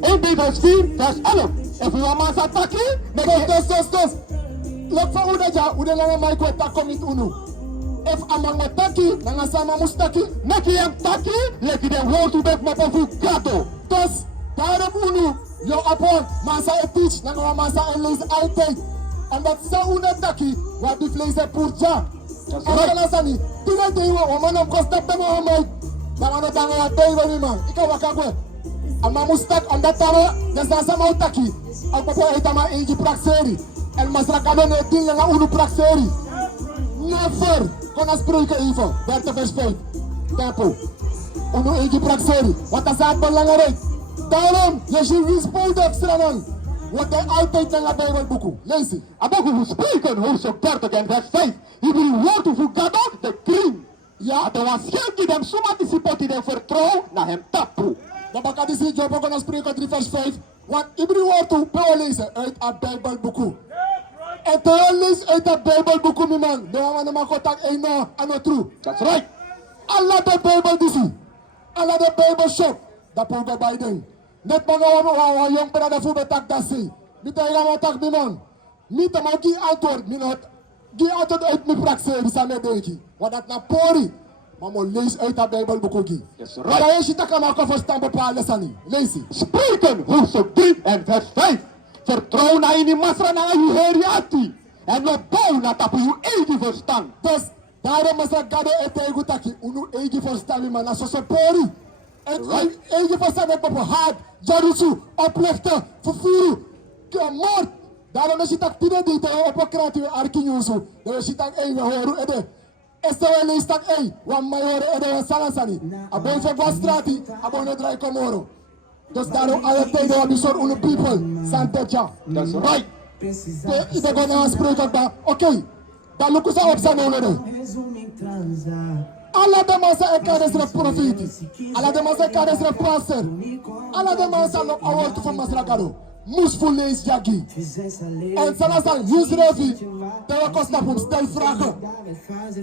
1 vers 4 vers 11. If you want to attack Dus. Look for udaja, udala mai ko ta commit unu. If amang mataki, nanga sama mustaki, make him taki, let them hold to back my gato. dus daarom unu, yo upon, masa e teach, nanga masa e lees altijd. En dat sa una taki, wat die vlees e purja. En dan sani, tuna dewa, omano kosta tamo omai. Danga wa dewa ni man, ika wakagwe. Ama mustak, en dat tara, desa sama utaki. Al papa itama eji prakseri. En masrakado ne ding nga unu prakseri. Never. Kon spreken even. 30 vers 5. Tempo. Unu eji prakseri. Wat is het belangrijk? Daarom, je zult respect extra dan. Wat hij altijd naar de Bijbelboeken. Lees het. Aboku who speak on hoofdstuk 30 en vers 5. He will want to fugado the king. Ja, de was geen dem suma disipoti den vertrouw na hem tapu. Dan baka die zie je kon spreken 3 vers 5. Want iedere woord toe pewe lezen uit het Bijbelboeken. En te lezen uit het Bijbelboeken, mijn man. De man ma kotak een no ano true. That's right. Allah de Bijbel disi. Allah de Bijbel shop. Dat pogo Biden. Net mga wa jong para de voetbal tak dasi. Mita ira tak mi man. Mita ma gi antwoord mi not. Gi antwoord uit mi praxe bisa me denki. Wat dat na pori. Maar mo lees uit de Bijbelboeken gi. Yes, Maar right. je ziet kan ook verstaan bepaalde sani. Lees het. Spreken hoofdstuk 3 en vers 5. Vertrouw na in masra na uw heriati. En we bouw na tapu uw eigen verstand. Dus daarom is dat gado etego taki. Unu eigen verstaan mi man. Na so pori. Eigen verstaan met papa haat. Jarusu. Oplichten. Vervoeren. Moord. Daarom is het dat tine die te opokrati we arkinyusu. Dan is het dat we horen ede. Este we lees dat wan mij horen ede wan salasani. Abon voor Gwastrati. Abon no draai komoro. Dus daarom alle tijden wat die soort unu people. Santeja. That's right. Ide gona spreken dat. Oké. Dan lukken ze op zijn honeren. Alla de massa e kades ref profiti. Alla de massa e kades ref passer. Alla de massa lo award voor masrakado. Moesvol lees jaggi. En salasan use refi. Tewa kosta pum stel vragen.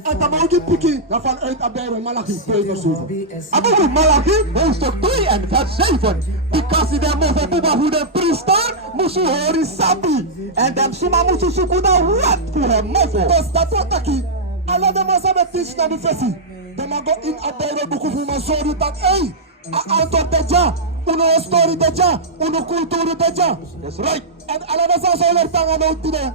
En dan moet je piki. Dan vanuit Abijbel Malachi 2 vers 7. Aboku Malachi hoofdstuk 3 en vers 7. Because de mogen buba hoe de priester moesu hori sabi. En dem suma moesu suku na wat voor hem mofo. Dus dat wordt taki. Alla de massa de teach na de versie. Dan mag go in Abijbel boeken voor mijn sorry dat a antwoord dat ja. Uno story dat ja. Uno cultuur dat ja. That's right. En alle de massa zullen tangen ook tine.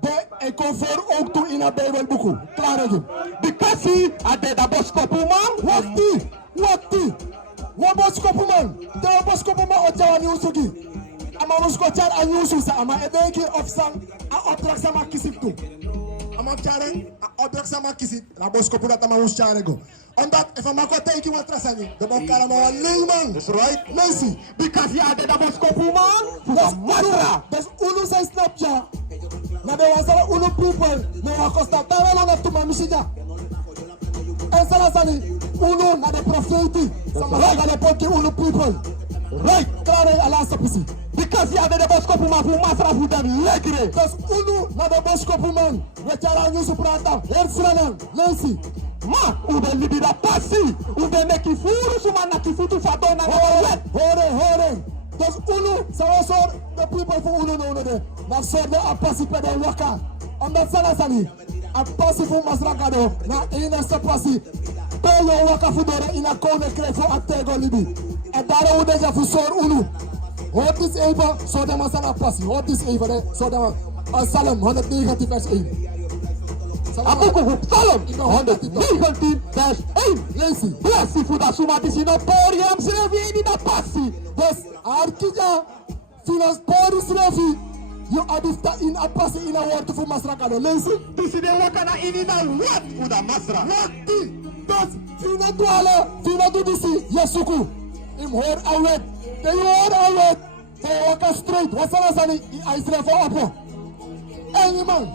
De ik conform ook toe in Abijbel boeken. Klaar again. Because ade da boskopu man. Wakti. Waboskopu man. De waboskopu man ojawa ni usugi. Ama muskochar a nyusu sa ama edenki of sang a opdracht sama kisip tu. Ama chare a opdracht sama kisip. Na boskopu dat ama uschare go. Omdat if ama ko teki wat trasani. De bokara ma wa man. That's right. Nancy. Because ade da boskopu man. Das matra. Das unu say snapja. Na de wasala unu people. Na wakosta tawa na tuma misija. En sala sani unu na de profeti. Sama na de poki unu people. Right. Klare ala sapisi. Because ade da boskopu man fu masra fu dem legre. Das unu na de boskopu man. Wechara nyusu prata. Erfranan. Nancy. Ma, ube libida pasi. Ube meki furu suma na kifutu fadona na wet. Horen. Dus unu, sawa soor, de people voor unu no de. Maar soor de apasi pe de waka. Omdat salasani, apasi voor masrakado, na ina sapasi. Pe yo waka fudore ina kone kre voor atego libi. En daarom de ja voor soor unu. Hoort is even, so de masana apasi. Hoort is even, de, so de Salem 119 vers 1. Aboku Psalm 119 vers 1. Lees Blessi fu da suma di sino poriam se vieni da passi. Dus arkija finas poris refi you adifta in apasi in a woord voor masrakado. Lees Disi de wakana ini da wat fu da masra. wakti. Dus fina duale, fina dudisi yesuku. Im hoor awet. De hoor awet. De waka straight. Wasala sani i aisre for apo. Any man.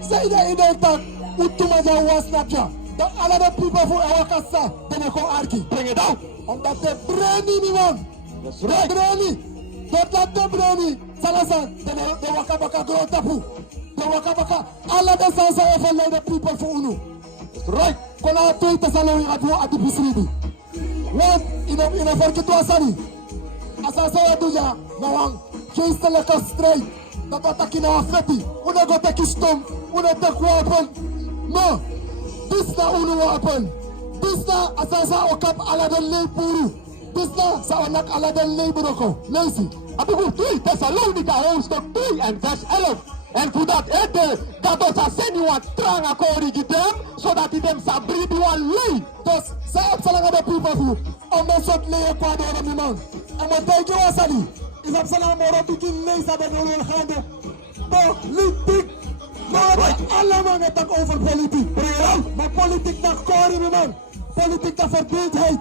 Say the idea tak utuma ja wasnapja. Dat alle de people voor waka sa. Dan ko arki. Bring it out. Omdat de breni ni man. That's right. Breni. Dat laat de breni. Salasan. De waka baka groot tapu. De waka baka. Alle de sansa even de people voor unu. That's right. Kona tweede salon atu ati bisridi. Want in a verkeerd wasani. As Asasa ya tuja, nawang, geestelijke strijd. Dat wat ik in haar vetti. Una go take stom, una take wapen. No, this na unu wapen. This na asasa okap ala den leipuru. This na sa onak ala den leiburoko. Lazy. Abuku 3 Thessalonica hoofdstuk 3 en vers 11. En voordat het dat ons asenuan tranga korigi dem, zodat hij dem sabri duan lei. Dus zij op salanga de people who om een soort leer kwa door de man. En wat denk je was ali? Is op salanga moro bikin leesa de nul gaan. Politiek. Maar allemaal het ook over politiek. Maar politiek naar kori man. Politiek naar verdeeldheid.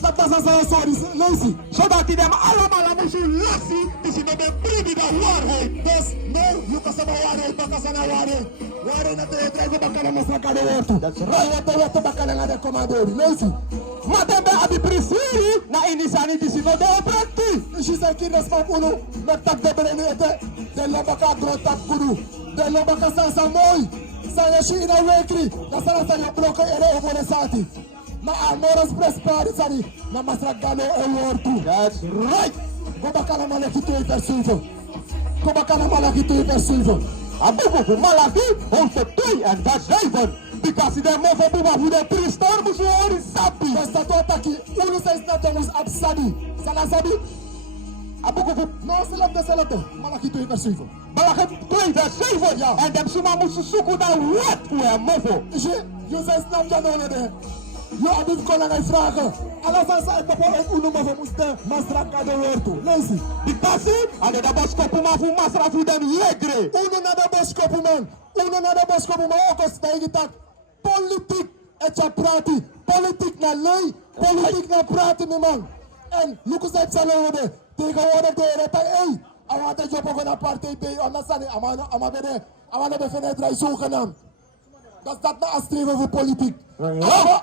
Dat is sorry, lazy. Zodat hij dem allemaal aan moesten lassie, dus hij met een brief de waarheid. Dus nee, je kan zeggen waarheid, maar kan zeggen waarheid. Waarheid dat je drijft bakken naar masaka de woord. Dat is right. Wat de bakken naar de commandeur, lazy. Maar dan ben je precies na inisani die zit op de opdrachtie. Dus je zegt kinderen van Uno, met tak de brengen, de lobaka groot tak kudu. De lobaka zijn mooi. Zijn je in een weekri, dan zijn je blokken en je voor de sati. Maar Amoras Prespari sani, na Masragano en Wortu. That's right. Kobakana Malaki 2 vers 7. Kobakana Malaki 2 vers 7. Abuku Malaki hoofdstuk 2 en vers 7. Because de move buba hoe de priester moest horen sabi. Dus dat wat taki, unu says na tomus absabi. Sana sabi? Abuku No, selate. Malaki 2 vers 7. Malaki 2 vers 7. Ja. En dem suma moest zoeken naar wat voor een move. Je says snap janone de. Yo abif kola ngay vragen. Ala sa papa en unu ma muste masraka de wortu. Lazy. Because ade da boskopu ma fu masra fu dem legre. Unu na de boskopu man. Unu na de boskopu ma ook stijgi tak. Politiek etja prati. Politiek na lei. Politiek na prati mi man. En lukus uit salode. Tegenwoordig de reta ei. Awata jopo van een partij bij onasani. Amana befenet rai zogenaamd. Dat is na streven voor politiek.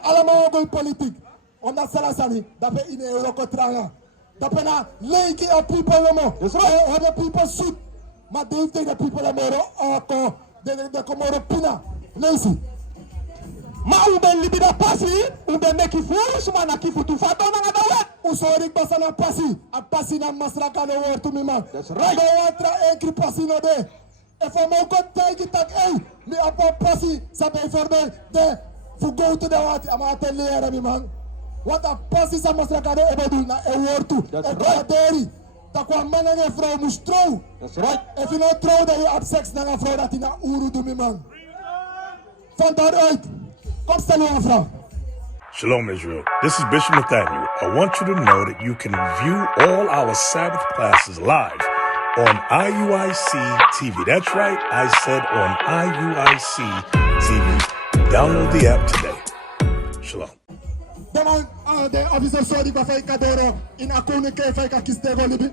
Allemaal ook politiek. Omdat Salasani, dat we in Europa tranga. Dat we na leki a people lemo. Dus de people zoet. Maar die heeft de people lemo oko. De komoro pina. Lazy. Maar u ben libida passie, u ben meki fuus, maar na kifu tu fato na ngadawe. Usorik basa na passie. A passie na masraka no woord to me man. That's right. Go watra enkri passie no de. If I'm ook goed tegen tak, me op passie, sa bijvoorbeeld de voor go to the water, ama te leren mi man. Wat een passie sa masraka de ebe doen na e woord toe. That's right. right. Deri, dat kwam man en een vrouw moest trouw. That's right. If you not trouw, dat je op seks naar een vrouw dat je na uru doet mi man. Van daaruit, kom stel je een vrouw. Shalom Israel. This is Bishop Nathaniel. I want you to know that you can view all our Sabbath classes live on IUIC TV. That's right, I said on IUIC TV. Download the app today. Shalom. De officer sorry ba fay kadoro in akone ke fay ka kistego libi.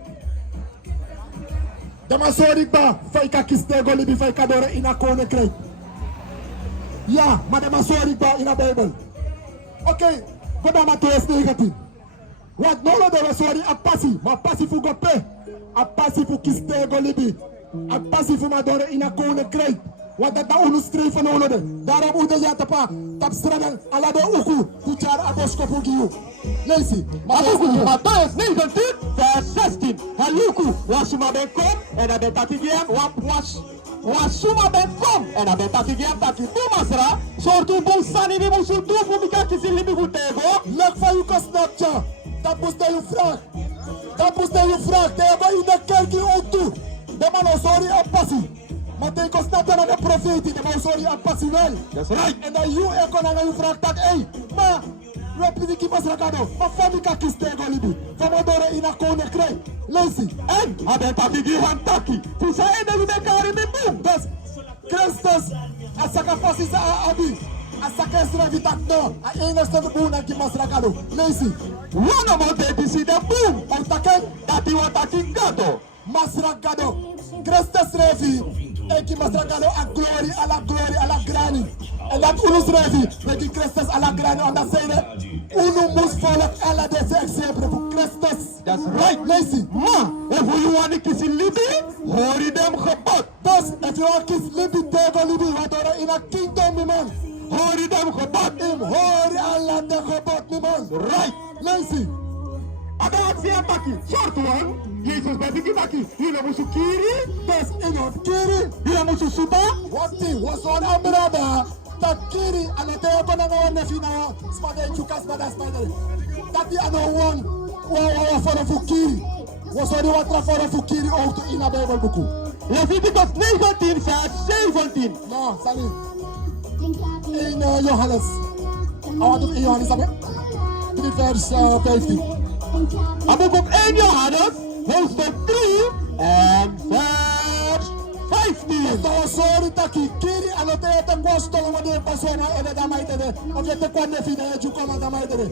Dama sorry ba fay ka kistego libi fay kadoro in akone kre. Ja, maar dama sorry ba in a Bible. Okay, go dama to es negatief. Wat no de we sorry a passi, ma passi fu go pe. A passi fu kistego libi. A passi fu madore in akone kre. Wat dat nou een streef van de. Daarom moet je het pa. Dat straden ala de uku. Kuchar aboskopu giu. Lazy. Matthäus 19 vers 16. Haluku wasuma ben kom en abe tatigiem wasuma ben kom en abe tatigiem taki tumasra. Sortu bonsani bi musu tu fumika kizili bi gutego. Lek van je kan snapcha. Dat moest je vraag. Dat moest je vraag. De hebben in de kerk ook toe. De man sorry a passi. Maar ik kon snappen naar de profetie, de man sorry aan passie wel. That's right. En dan je kon aan je vraag dat, maar we hebben die masrakado, maar van die kakis tegen libi. Van wat door in een koninkrijk. Lazy. En abe tatigiem taki. Fusa ene lube kari mi boom. Dus, Christus, als ik een passie sa abi, als ik een schrijf dat no, a enigste de boon aan die masrakado. Lazy. One of the babies in the boom. Om takken, Dat die wat tatigado. masrakado. Christus revi. Eki masrakado a glory, a la grani. En dat unus revi, met die Christus a la grani, omdat zij unu moest volk alle deze exempelen voor Christus. That's right. Lazy. Ma, if you want to kiss in Libby, hoor je dem gebod. Dus, if you want kiss libi tegen libi, wat er in a kingdom, mi man. Hoor je dem gebod. Hoor je alle de gebod, mi man. Right. Lazy. Ada aksi taki. Short one. Jesus bebiki taki. Yule musu kiri. Bes ingon kiri. Yule musu suba. Wati wason amrada. Takiri anataya ko na ngayon na fina spade chukas bada spade. Taki ano one wa fora fukiri. Wasori watra fora fukiri auto ina Bible buku. Was it because 19 vers 17? No, Sally. In Johannes. I want to Johannes 3 verse 50. Book of 1 Johannes, hoofdstuk 3 en vers 15. Ito sorry taki kiri anataya ta gusto lang wadi pasona eda damay tede. Objekte kwanne fina ya jukoma damay tede.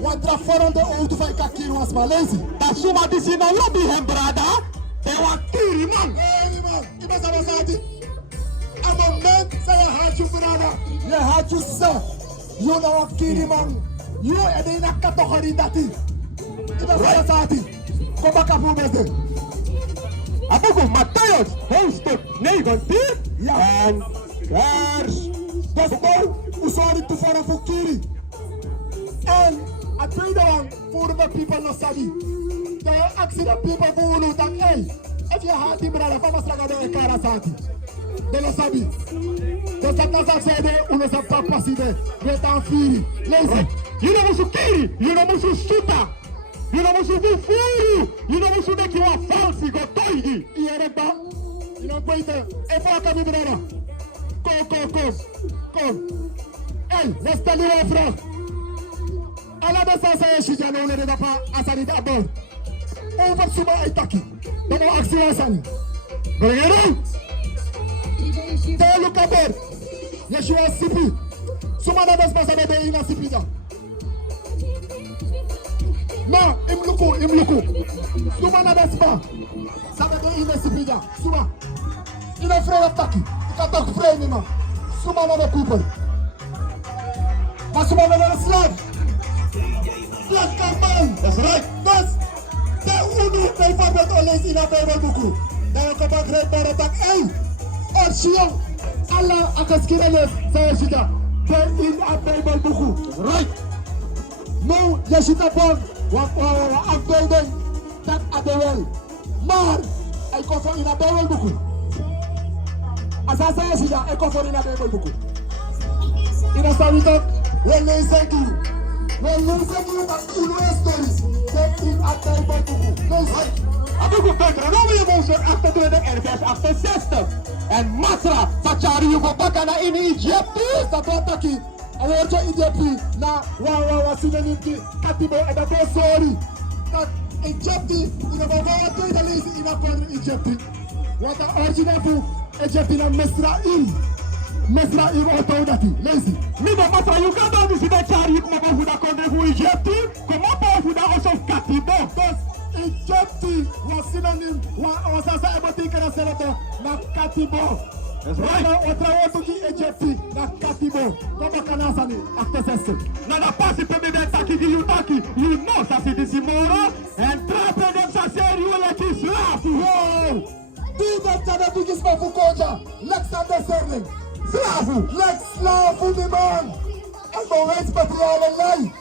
Watra fora de auto fai kakiri was malazi. Tasuma disi na lobby hem brada. Tewa kiri man. Hey man, iba sama sati. Ama men saya haju brada. Ya haju sa. Yo na wakiri man. Yo eda ina katohari dati. Iba sama sati. Ko baka pumeze. Book of Matthäus, hoofdstuk 19 en vers Dat is usori tu fora fukiri. En a tweede one voor de people no sabi. De actie de people voor nu dat hey, if je haat die brada van maslaga de kara sati. De no sabi. Dus dat na sa de uno sa papa si de. Met aan firi. Lezen. Yule musu kiri, yule musu suta. Yule musu fufuru. Yule musu deki wa falsi go toigi. Iere ba. Ino poite. E fa ka mi brada. Kom. Hey, let's tell you friend. Ala da sa sa shi jana une de pa asani da bor. Over suba ay taki. Domo aksi asani. Bregero. Te luka bor. Yeshua sipi. Suma da das pasa de ina sipi da. No, imluku. Suma na das pa. Sabe de ina sipi da. Suma. Ina freya taki. Ika freya ni ma. Suma na de people. Masuma na de slave. Slave kampang. That's right. Das. De unu de fabriek alles ina Bible buku. Dan ko ba great bara tak hey. Orsiyo. Allah akaskirele saya shida. De in a Bible buku. Right. No, yashita pon. Wa updated tak adewel. Maar ay ko fo ina Bible buku. Asa saya shida ay ko fo ina Bible buku. Ina sabitak when they say to you. When they say to you that unu stories. De in a Bible buku. Book of Deuteronomium hoofdstuk 28 en vers 68. En Masra, Sachari yuko baka na in Egypte. Dat wat taki. Awoortje Egypte na wa sinonimti katibo eda to sorry. Dat Egypte ina baba to ida lezen ina kon Egypte. Wat de original fu Egypte na Mesraim autodati lezen. Mido Masra Uganda di sida chari yuko mabahuda konde fu Egypte. Koma bahuda also katibo. Dus Egypte was synonym wa sasa eboti kana selato na katibo. That's right. Otra wotu ki Egypte na katibo. Koma kana sani after session. Nada pasi peme de taki di yutaki. You know sa si disi mora. En trape dem sa seri wala ki slafu. Wow! Die dat jana bigis ma fukoja. Lex understanding. Slafu. Lex slafu di man. En mo wens materiale lei.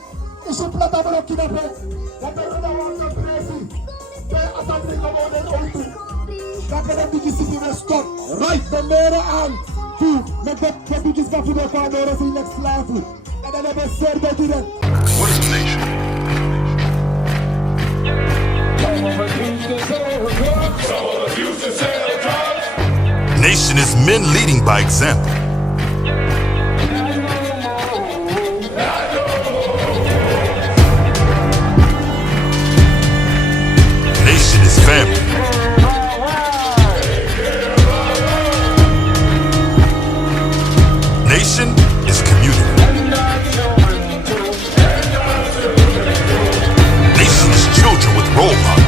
Isu plata mo kinape. Dat er una wanga presi. De asabri komonen outu. Dat er bigis si di stop. Right. De mere aan. Tu. Met de bigis ma fukoja dore si lex slafu. En dan hebben serbe direct. What is a nation? Nation is men leading by example. Nation is family. Nation is community. Nation is children with role models.